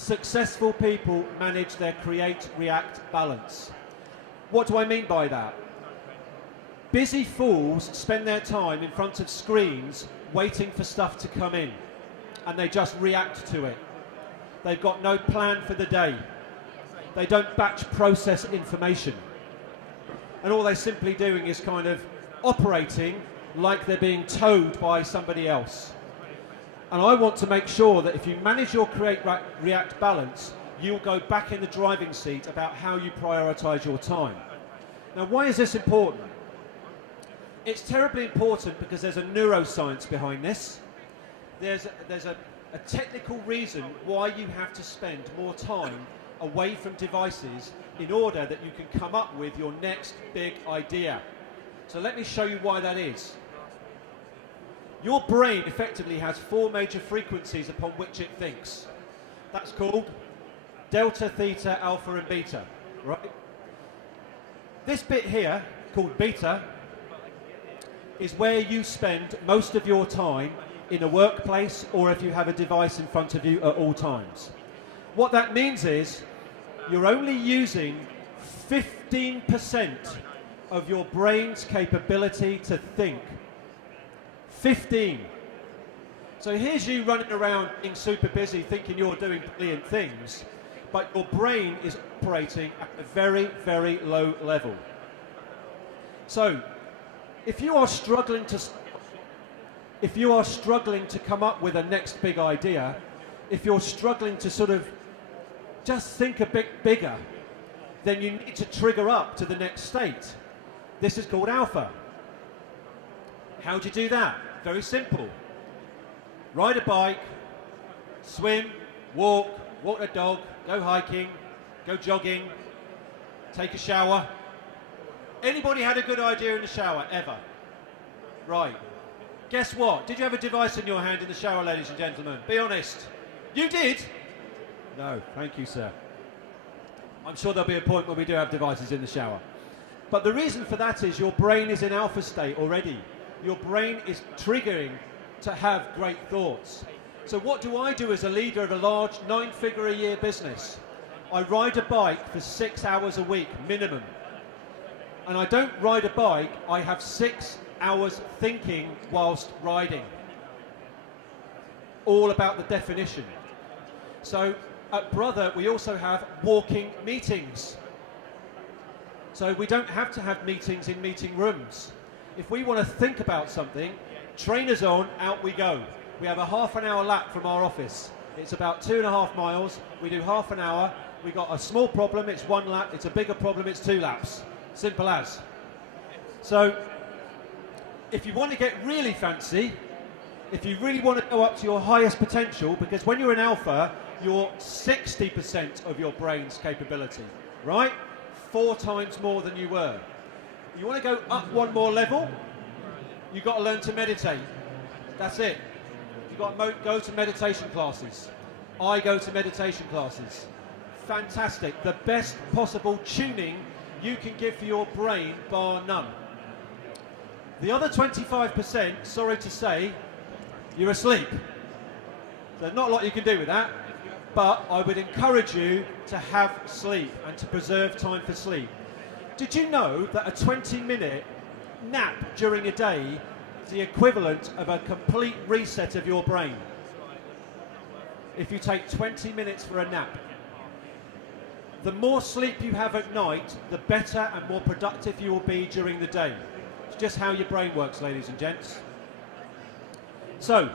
Successful people manage their create-react balance. What do I mean by that? Busy fools spend their time in front of screens waiting for stuff to come in, and they just react to it. They've got no plan for the day. They don't batch process information. And all they're simply doing is kind of operating like they're being towed by somebody else. And I want to make sure that if you manage your create-react balance, you'll go back in the driving seat about how you prioritize your time. Now, why is this important? It's terribly important because there's a neuroscience behind this. There's a technical reason why you have to spend more time away from devices in order that you can come up with your next big idea. So let me show you why that is. Your brain effectively has 4 major frequencies upon which it thinks. That's called delta, theta, alpha and beta, right? This bit here, called beta, is where you spend most of your time in a workplace or if you have a device in front of you at all times. What that means is you're only using 15% of your brain's capability to think. 15. So here's you running around being super busy thinking you're doing brilliant things, but your brain is operating at a very, very low level. So if you are struggling to come up with a next big idea, if you're struggling to sort of just think a bit bigger, then you need to trigger up to the next state. This is called alpha. How do you do that? Very simple. Ride a bike, swim, walk the dog, go hiking, go jogging, take a shower. Anybody had a good idea in the shower, ever? Right. Guess what? Did you have a device in your hand in the shower, ladies and gentlemen? Be honest. You did? No, thank you, sir. I'm sure there'll be a point where we do have devices in the shower. But the reason for that is your brain is in alpha state already. Your brain is triggering to have great thoughts. So what do I do as a leader of a large 9-figure-a-year business? I ride a bike for 6 hours a week, minimum. And I don't ride a bike, I have 6 hours thinking whilst riding. All about the definition. So at Brother, we also have walking meetings. So we don't have to have meetings in meeting rooms. If we want to think about something, trainers on, out we go. We have a half-an-hour lap from our office. It's about 2.5 miles. We do half an hour. We got a small problem, it's 1 lap. It's a bigger problem, it's 2 laps. Simple as. So if you want to get really fancy, if you really want to go up to your highest potential, because when you're in alpha, you're 60% of your brain's capability, right? 4 times more than you were. You want to go up 1 more level, you've got to learn to meditate. That's it. You've got to go to meditation classes. I go to meditation classes. Fantastic. The best possible tuning you can give for your brain, bar none. The other 25%, sorry to say, you're asleep. There's not a lot you can do with that, but I would encourage you to have sleep and to preserve time for sleep. Did you know that a 20-minute nap during a day is the equivalent of a complete reset of your brain? If you take 20 minutes for a nap. The more sleep you have at night, the better and more productive you will be during the day. It's just how your brain works, ladies and gents. So,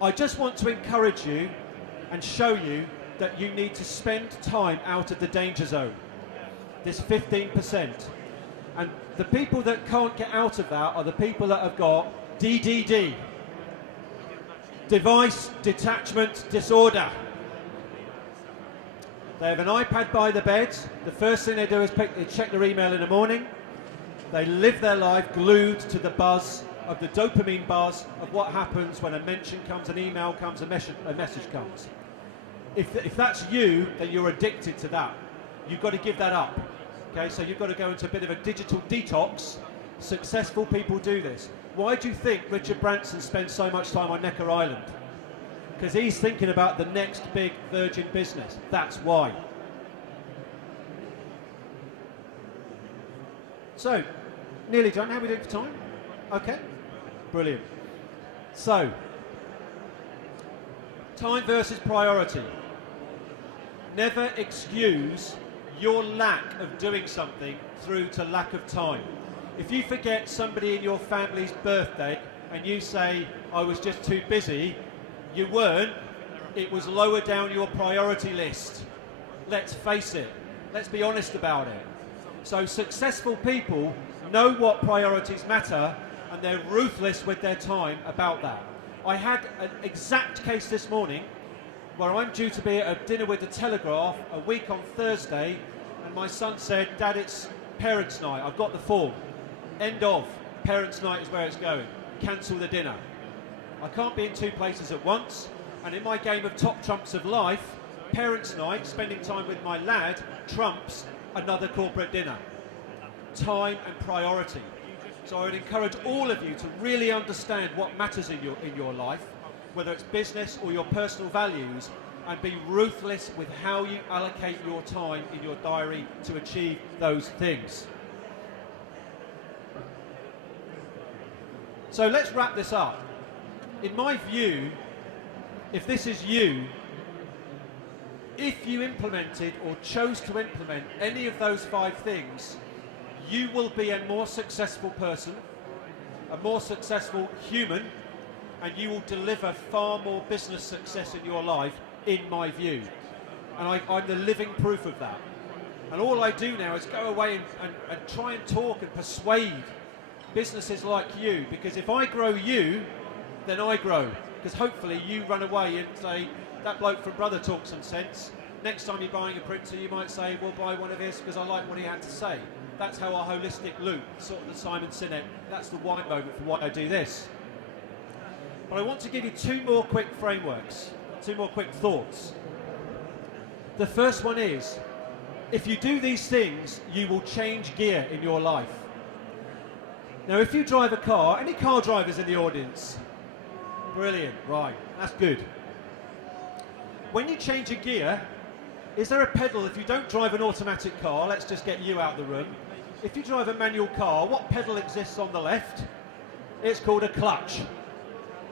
I just want to encourage you and show you that you need to spend time out of the danger zone, this 15%. And the people that can't get out of that are the people that have got DDD, device detachment disorder. They have an iPad by the bed. The first thing they do is check their email in the morning. They live their life glued to the buzz of the dopamine buzz of what happens when a mention comes, an email comes, a message comes. If that's you, then you're addicted to that. You've got to give that up. Okay, so you've got to go into a bit of a digital detox. Successful people do this. Why do you think Richard Branson spends so much time on Necker Island? because he's thinking about the next big Virgin business. That's why. So, nearly done. How are we doing for time? Okay, brilliant. So, time versus priority. Never excuse your lack of doing something through to lack of time. If you forget somebody in your family's birthday and you say, I was just too busy, you weren't. It was lower down your priority list. Let's face it. Let's be honest about it. So successful people know what priorities matter and they're ruthless with their time about that. I had an exact case this morning where I'm due to be at a dinner with the Telegraph a week on Thursday, and my son said, Dad, it's parents' night, I've got the form. End of. Parents' night is where it's going. Cancel the dinner. I can't be in two places at once, and in my game of top trumps of life, parents' night, spending time with my lad, trumps another corporate dinner. Time and priority. So I would encourage all of you to really understand what matters in your life, whether it's business or your personal values, and be ruthless with how you allocate your time in your diary to achieve those things. So let's wrap this up. In my view, if this is you, if you implemented or chose to implement any of those 5 things, you will be a more successful person, a more successful human, and you will deliver far more business success in your life, in my view. And I'm the living proof of that. And all I do now is go away and try and talk and persuade businesses like you, because if I grow you, then I grow. Because hopefully you run away and say, that bloke from Brother talks some sense. Next time you're buying a printer, you might say, well, buy one of his because I like what he had to say. That's how our holistic loop, sort of the Simon Sinek, that's the why moment for why I do this. But I want to give you 2 more quick frameworks, 2 more quick thoughts. The first one is, if you do these things, you will change gear in your life. Now, if you drive a car, any car drivers in the audience? Brilliant, right, that's good. When you change a gear, is there a pedal? If you don't drive an automatic car, let's just get you out of the room. If you drive a manual car, what pedal exists on the left? It's called a clutch.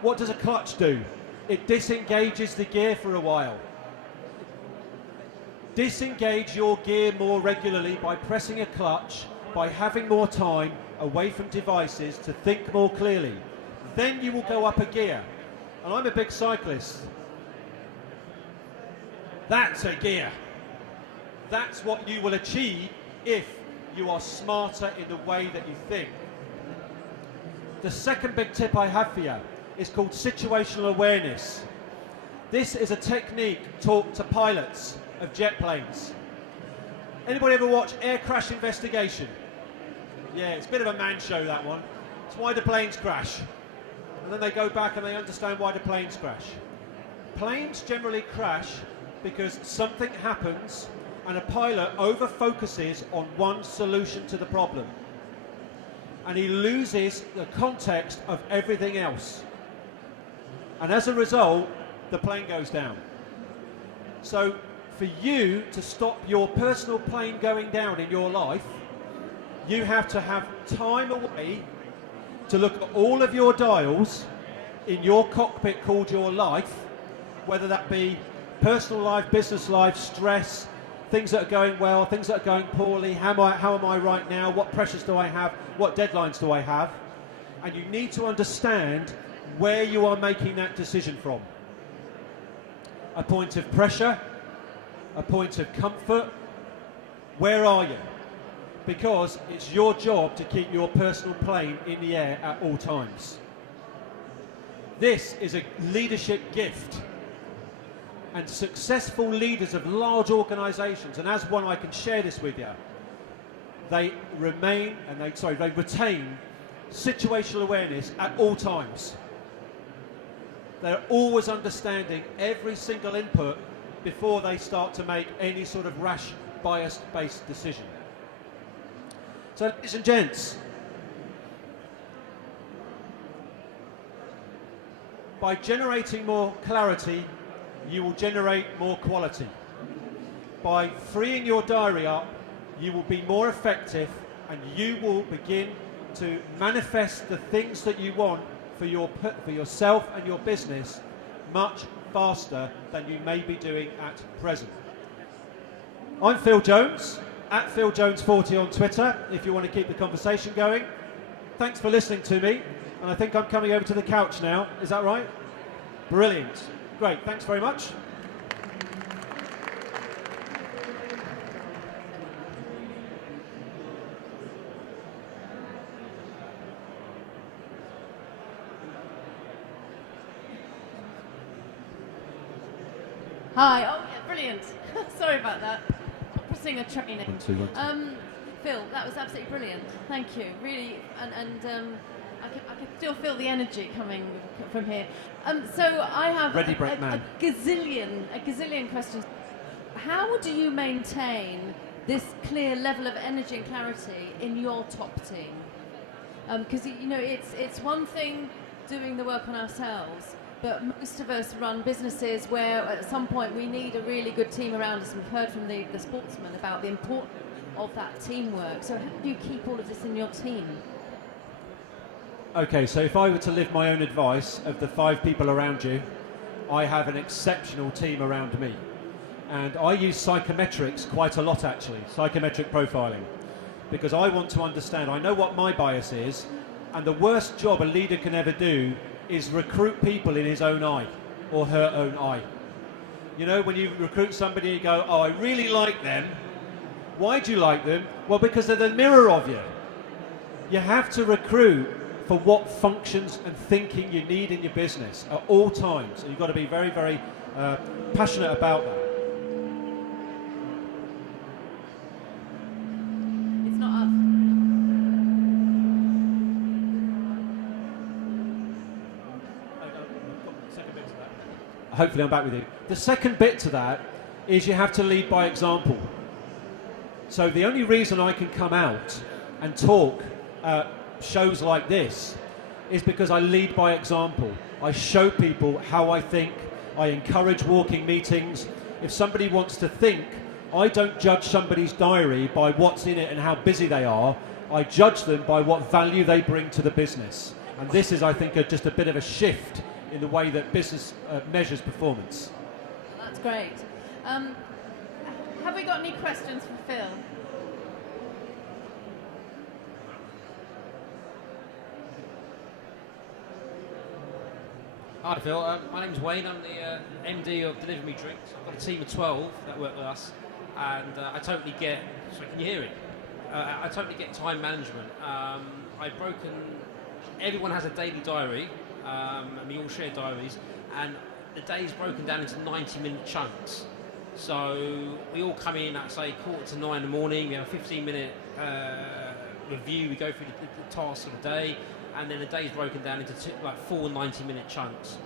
What does a clutch do? It disengages the gear for a while. Disengage your gear more regularly by pressing a clutch, by having more time away from devices to think more clearly. Then you will go up a gear. And I'm a big cyclist. That's a gear. That's what you will achieve if you are smarter in the way that you think. The second big tip I have for you is called situational awareness. This is a technique taught to pilots of jet planes. Anybody ever watch Air Crash Investigation? Yeah, it's a bit of a man show, that one. It's why do planes crash. And then they go back and they understand why do planes crash. Planes generally crash because something happens and a pilot over-focuses on one solution to the problem. And he loses the context of everything else. And as a result, the plane goes down. So for you to stop your personal plane going down in your life, you have to have time away to look at all of your dials in your cockpit called your life, whether that be personal life, business life, stress, things that are going well, things that are going poorly, how am I right now, what pressures do I have, what deadlines do I have, and you need to understand where you are making that decision from. A point of pressure, a point of comfort, where are you? Because it's your job to keep your personal plane in the air at all times. This is a leadership gift. And successful leaders of large organisations, and as one I can share this with you, they retain situational awareness at all times. They're always understanding every single input before they start to make any sort of rash, bias-based decision. So, ladies and gents, By generating more clarity, you will generate more quality. By freeing your diary up, you will be more effective and you will begin to manifest the things that you want for yourself and your business much faster than you may be doing at present. I'm Phil Jones, at Phil Jones40 on Twitter, if you want to keep the conversation going. Thanks for listening to me, and I think I'm coming over to the couch now. Is that right? Brilliant. Great, thanks very much. Hi. Oh, yeah, brilliant. Sorry about that. Pressing a training. Phil, that was absolutely brilliant. Thank you. Really, and I can still feel the energy coming from here. So I have a gazillion questions. How do you maintain this clear level of energy and clarity in your top team? Because it's one thing doing the work on ourselves, but most of us run businesses where at some point we need a really good team around us. We've heard from the sportsmen about the importance of that teamwork. So how do you keep all of this in your team? Okay, so if I were to live my own advice of the 5 people around you, I have an exceptional team around me. And I use psychometrics quite a lot actually, psychometric profiling, because I want to understand, I know what my bias is, and the worst job a leader can ever do is recruit people in his own eye or her own eye. You know, when you recruit somebody, you go, oh, I really like them. Why do you like them? Well, because they're the mirror of you. You have to recruit for what functions and thinking you need in your business at all times. And you've got to be very, very passionate about that. It's not us. Hopefully I'm back with you. The second bit to that is you have to lead by example. So the only reason I can come out and talk shows like this is because I lead by example. I show people how I think. I encourage walking meetings. If somebody wants to think, I don't judge somebody's diary by what's in it and how busy they are. I judge them by what value they bring to the business. And this is, I think, just a bit of a shift in the way that business measures performance. That's great. Have we got any questions for Phil? Hi Phil, my name's Wayne. I'm the MD of Deliver Me Drinks. I've got a team of 12 that work with us, and I totally get. Sorry, can you hear it? I totally get time management. Everyone has a daily diary, and we all share diaries, and the day's broken down into 90-minute chunks. So we all come in at say 8:45 in the morning. We have a 15-minute review. We go through the tasks of the day. And then the day's broken down into 4 90-minute chunks.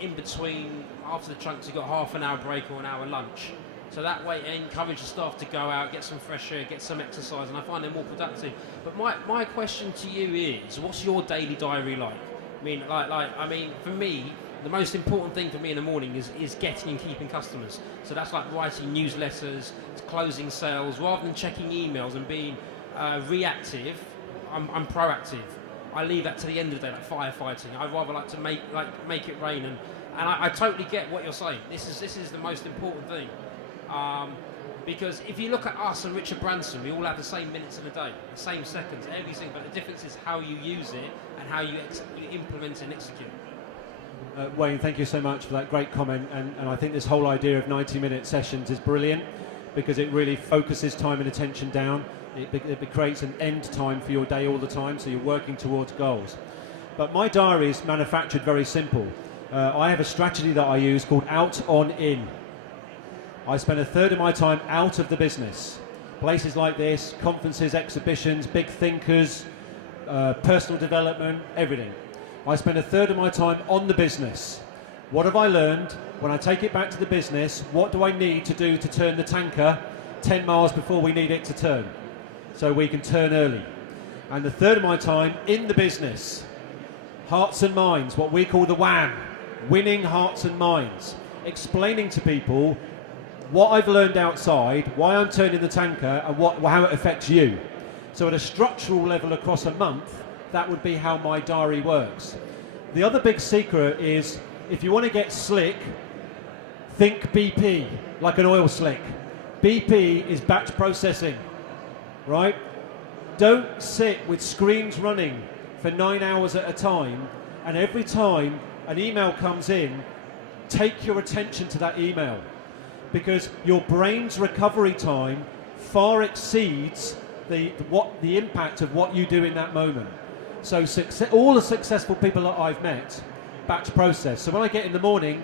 In between, after the chunks, you've got half an hour break or an hour lunch. So that way it encourages staff to go out, get some fresh air, get some exercise, and I find them more productive. But my question to you is, what's your daily diary like? I mean, for me, the most important thing for me in the morning is getting and keeping customers. So that's like writing newsletters, closing sales, rather than checking emails and being reactive. I'm proactive. I leave that to the end of the day, like firefighting. I rather like to make it rain, and I totally get what you're saying. This is the most important thing, because if you look at us and Richard Branson, we all have the same minutes in a day, the same seconds, everything. But the difference is how you use it and how you implement and execute. Wayne, thank you so much for that great comment, and I think this whole idea of 90-minute sessions is brilliant because it really focuses time and attention down. It creates an end time for your day all the time, so you're working towards goals. But my diary is manufactured very simple. I have a strategy that I use called out on in. I spend a third of my time out of the business. Places like this, conferences, exhibitions, big thinkers, personal development, everything. I spend a third of my time on the business. What have I learned? When I take it back to the business, what do I need to do to turn the tanker 10 miles before we need it to turn? So we can turn early. And the third of my time in the business. hearts and minds, what we call the WHAM, winning hearts and minds, explaining to people what I've learned outside, why I'm turning the tanker, and how it affects you. So at a structural level across a month, that would be how my diary works. The other big secret is, if you want to get slick, think BP, like an oil slick. BP is batch processing, right? Don't sit with screens running for 9 hours at a time, and every time an email comes in, take your attention to that email, because your brain's recovery time far exceeds the impact of what you do in that moment. So all the successful people that I've met batch process. So when I get in the morning,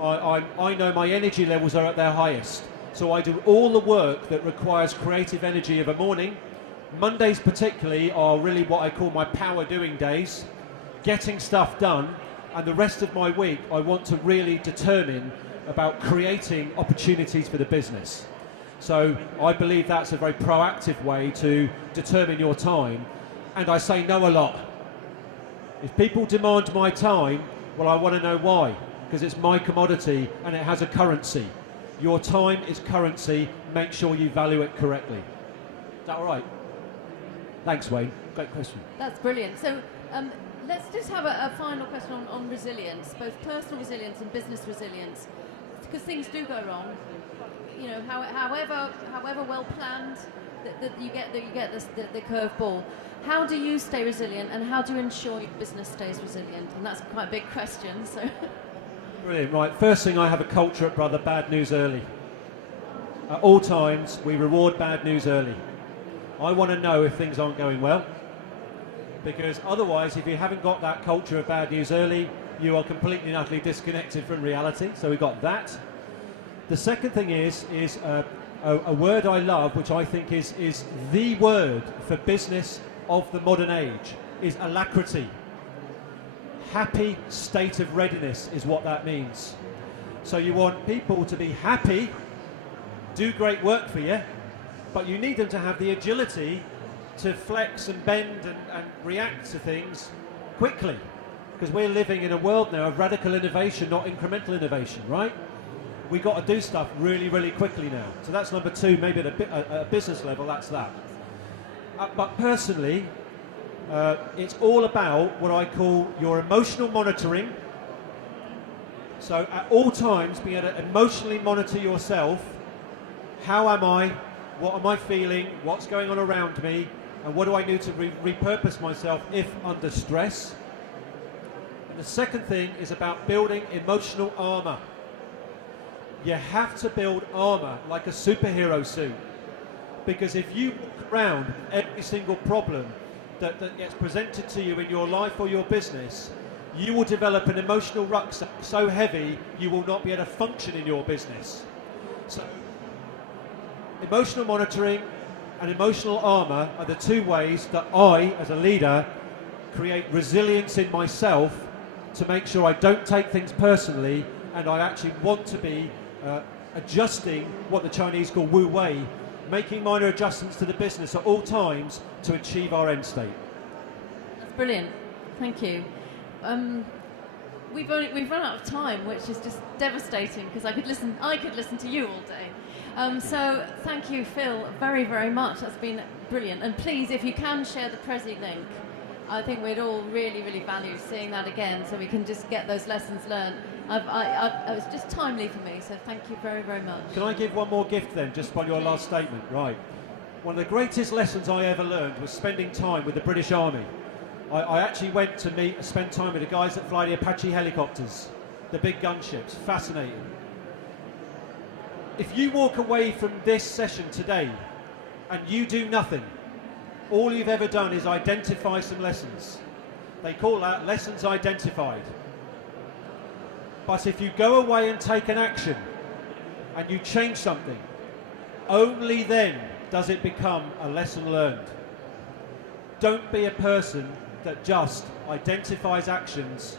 I know my energy levels are at their highest. So I do all the work that requires creative energy of a morning. Mondays particularly are really what I call my power doing days, getting stuff done, and the rest of my week I want to really determine about creating opportunities for the business. So I believe that's a very proactive way to determine your time, and I say no a lot. If people demand my time, well, I want to know why, because it's my commodity and it has a currency. Your time is currency, make sure you value it correctly. Is that all right? Thanks, Wayne. Great question. That's brilliant. So let's just have a final question on resilience, both personal resilience and business resilience, because things do go wrong. You know, however well planned that you get the curveball. How do you stay resilient, and how do you ensure your business stays resilient? And that's quite a big question. So. Brilliant. Right. First thing, I have a culture at Brother: bad news early. At all times, we reward bad news early. I want to know if things aren't going well, because otherwise, if you haven't got that culture of bad news early, you are completely and utterly disconnected from reality. So we've got that. The second thing is a word I love, which I think is the word for business of the modern age, is alacrity. Happy state of readiness is what that means. So you want people to be happy, do great work for you, but you need them to have the agility to flex and bend and react to things quickly, because we're living in a world now of radical innovation, not incremental innovation, right? We've got to do stuff really, really quickly now. So that's number two. Maybe at a business level, that's that. But personally, it's all about what I call your emotional monitoring. So at all times, being able to emotionally monitor yourself. How am I? What am I feeling? What's going on around me? And what do I need to repurpose myself if under stress? And the second thing is about building emotional armor. You have to build armor like a superhero suit, because if you walk around every single problem that gets presented to you in your life or your business, you will develop an emotional rucksack so heavy you will not be able to function in your business. So emotional monitoring and emotional armor are the two ways that I, as a leader, create resilience in myself to make sure I don't take things personally, and I actually want to be adjusting what the Chinese call wu wei, making minor adjustments to the business at all times to achieve our end state. That's brilliant. Thank you. We've run out of time, which is just devastating, because I could listen to you all day. So thank you, Phil, very, very much. That's been brilliant. And please, if you can share the Prezi link, I think we'd all really, really value seeing that again, so we can just get those lessons learned. It was just timely for me, so thank you very, very much. Can I give one more gift then, just by your last statement? Right. One of the greatest lessons I ever learned was spending time with the British Army. I actually went to spend time with the guys that fly the Apache helicopters, the big gunships. Fascinating. If you walk away from this session today and you do nothing, all you've ever done is identify some lessons. They call that lessons identified. But if you go away and take an action and you change something, only then does it become a lesson learned. Don't be a person that just identifies actions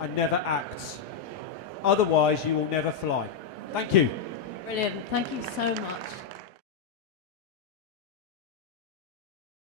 and never acts. Otherwise, you will never fly. Thank you. Brilliant. Thank you so much.